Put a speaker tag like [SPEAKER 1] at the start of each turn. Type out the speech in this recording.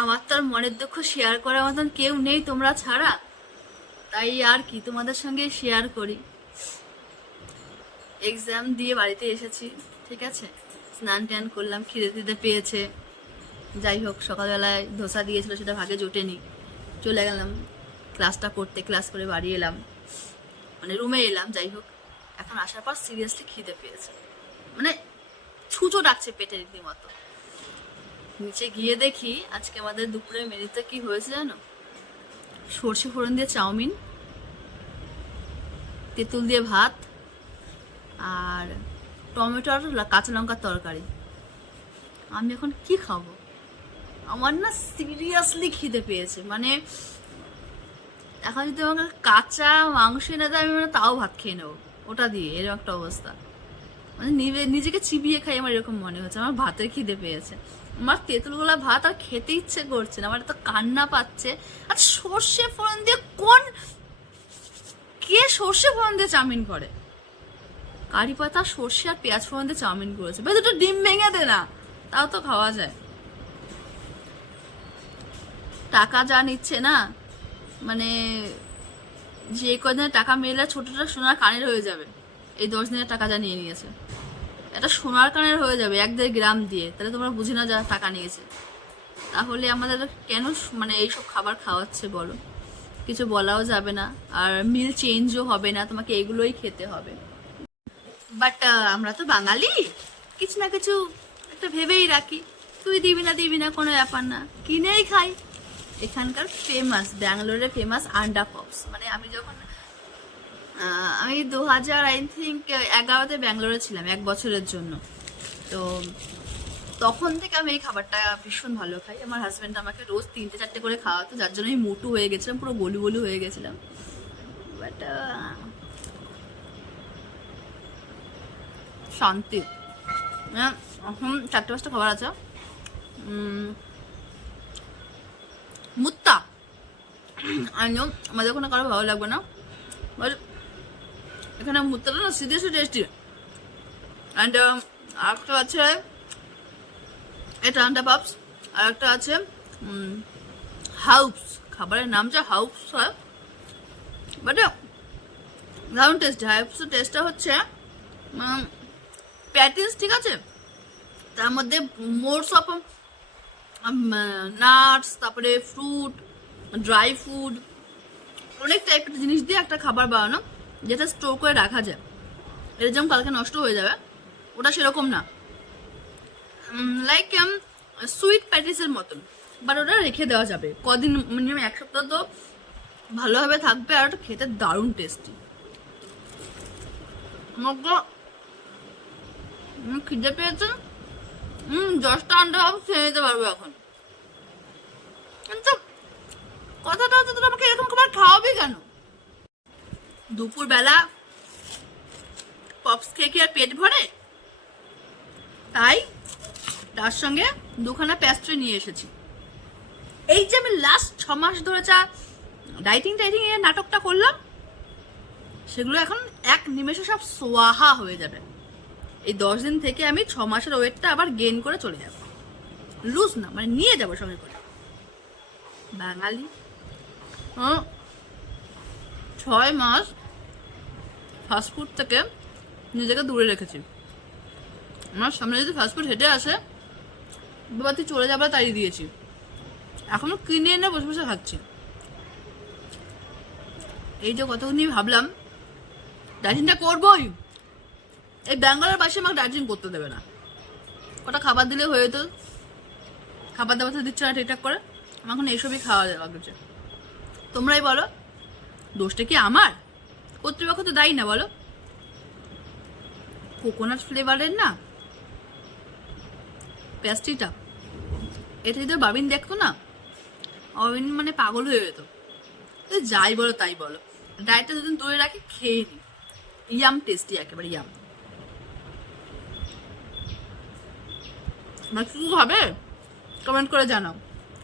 [SPEAKER 1] আমার তো আর মনের দুঃখ শেয়ার করার মতন কেউ নেই তোমরা ছাড়া। তাই আর কি তোমাদের সঙ্গে শেয়ার করি। এক্সাম দিয়ে বাড়িতে এসেছি, ঠিক আছে? স্নান টান করলাম, খিদে দিতে পেয়েছে। যাই হোক, সকালবেলায় ধোসা দিয়েছিল, সেটা ভাগে জোটেনি। চলে গেলাম ক্লাসটা করতে ক্লাস করে বাড়ি এলাম। মানে রুমে এলাম, যাই হোক। এখন আসার পর সিরিয়াসলি খিদে পেয়েছে। মানে ছুঁচো ডাকছে পেটে রীতিমতো। নিচে গিয়ে দেখি আজকে আমাদের দুপুরের মেনুতে কি হয়েছে জানো? সর্ষে ফোড়ন দিয়ে চাউমিন, তেঁতুল দিয়ে ভাত আর টমেটো আর কাঁচা লঙ্কার তরকারি। আমি এখন কি খাব? আমার না সিরিয়াসলি খিদে পেয়েছে। মানে এখন যদি আমাকে কাঁচা মাংস এনে দেয়, আমি মানে তাও ভাত খেয়ে নেব। ওটা দিয়ে, এরকম একটা অবস্থা। মানে নিজেকে চিবিয়ে খাই আমার এরকম মনে হচ্ছে। আমার ভাতের খিদে পেয়েছে। আমার তেঁতুলগুলা ভাত আর খেতে ইচ্ছে করছে না, আমার তো কান্না পাচ্ছে। আর সর্ষে ফোড়ন দিয়ে কোন কে সর্ষে ফোড়ন দিয়ে চাউমিন করে? কারি পাতা, সর্ষে আর পেঁয়াজ ফোড়ন দিয়ে চাউমিন করেছে। বেশ দুটো ডিম ভেঙে দে না। তাও তো খাওয়া যায়। টাকা যা নিচ্ছে না মানে যে কদিনের টাকা মেলে ছোটটা সোনার কানের হয়ে যাবে। এই দশ দিনের টাকা যা নিয়ে নিয়েছে। এটা সোনার কানের হয়ে যাবে এক দেড় গ্রাম দিয়ে। তাহলে তোমরা বুঝি না যা টাকা নিয়েছে। তাহলে আমাদের কেন মানে এইসব খাবার খাওয়াচ্ছে বলো? কিছু বলাও যাবে না। আর মিল চেঞ্জও হবে না। তোমাকে এগুলোই খেতে হবে। বাট আমরা তো বাঙালি। কিছু না কিছু একটা ভেবেই রাখি। তুই দিবি না দিবি না, কোনো ব্যাপার না। কিনেই খাই। এখানকার ফেমাস ব্যাঙ্গালোরের ফেমাস আন্ডা পপস মানে আমি যখন আমি দু হাজার আই থিঙ্ক এগারোতে ব্যাঙ্গালোরে ছিলাম, এক বছরের জন্য। তো তখন থেকে আমি এই খাবারটা ভীষণ ভালো খাই। আমার হাজব্যান্ড আমাকে রোজ তিনটে, চারটে করে খাওয়াতো, যার জন্য আমি মোটু হয়ে গেছিলাম, পুরো গলু গলু হয়ে গেছিলাম। বাট শান্তি। এখন চারটে পাঁচটা খাবার আছে। মুত্তা। আইনো আমাদের ওখানে কারও ভালো লাগবে না। বাট এখানে মুত্তাটা না সিরিয়াসলি টেস্টি অ্যান্ড আরেকটা আছে এটা আন্ডা পাপস। আর একটা আছে হাউস খাবারের নাম যা হাউস হয়। বাট দারুণ টেস্ট হাউসের টেস্টটা হচ্ছে প্যাটিস ঠিক আছে? তার মধ্যে মোরস অফ নাটস তারপরে ফ্রুট ড্রাই ফুড অনেক টাইপের জিনিস দিয়ে একটা খাবার বানানো। যেটা স্টোর করে রাখা যায়। এটা যেমন কালকে নষ্ট হয়ে যাবে। ওটা সেরকম না। লাইক সুইট প্যাটিসের মতন। বাট ওটা রেখে দেওয়া যাবে। কদিন মিনিমাম এক সপ্তাহ তো ভালোভাবে থাকবে আর ওটা খেতে দারুণ টেস্টি খিদে পেয়েছে। হুম দশটা আন্ডা খেয়ে নিতে পারব এখন কিন্তু কথাটা হচ্ছে তোরা আমাকে এরকম খাবার খাওয়াবি কেন দুপুরবেলা পপস খেয়ে কি আর পেট ভরে? তাই তার সঙ্গে দুখানা প্যাস্ট্রি নিয়ে এসেছি। এই যে আমি লাস্ট ছ মাস ধরে যা ডাইটিং টাইটিং এর নাটকটা করলাম, সেগুলো এখন এক নিমেষে সব সোয়াহা হয়ে যাবে। এই দশ দিন থেকে আমি ছ মাসের ওয়েটটা আবার গেইন করে চলে যাব। লুজ না মানে নিয়ে যাব সঙ্গে করে। বাঙালি হ্যাঁ ছয় মাস ফাস্টফুড থেকে নিজেকে দূরে রেখেছি। আমার সামনে যদি ফাস্টফুড হেঁটে আসে বাবা তুই চলে যাবার তাড়িয়ে দিয়েছি। এখনও কিনে এনে বসে বসে খাচ্ছি। এই যে কতক্ষণ ভাবলাম ডাইটিংটা করবোই। এই ব্যাঙ্গালোর বাসে আমাকে ডাইটিং করতে দেবে না। ওটা খাবার দিলে হয়ে যেত? খাবার দাবার তো দিচ্ছে না ঠিকঠাক করে। আমার এখন এইসবই খাওয়া লাগছে তোমরাই বলো, দোষটা কি আমার? কর্তৃপক্ষ তো দায়ী না, বলো। কোকোনাট ফ্লেভারের না? প্যাস্ট্রিটা এটা যদি বাবিন দেখতো না অবিন মানে পাগল হয়ে যেত। যাই বলো, তাই বলো। ডায়েটটা যদি দূরে রাখি, খেয়ে নি। ইয়াম টেস্টি একেবারে ইয়াম আমার হবে কমেন্ট করে জানাও।